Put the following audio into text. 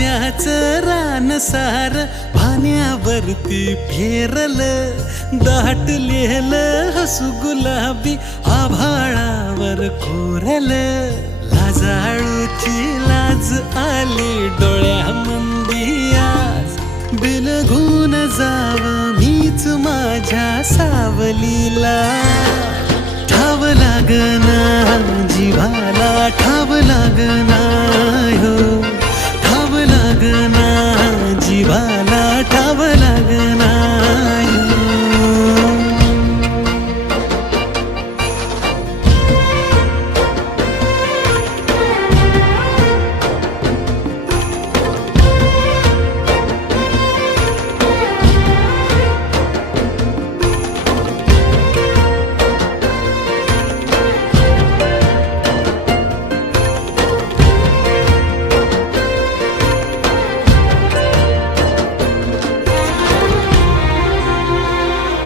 काव्याच रानसार पाण्यावरती फेरलं, दाटलेलं हसू गुलाबी आभाळावर कोरलं. लाजाळूची लाज आली डोळ्यामंदी आज, बिलगून जाव मीच माझ्या सावलीला. ठाव लागना जीवाला, ठाव लागना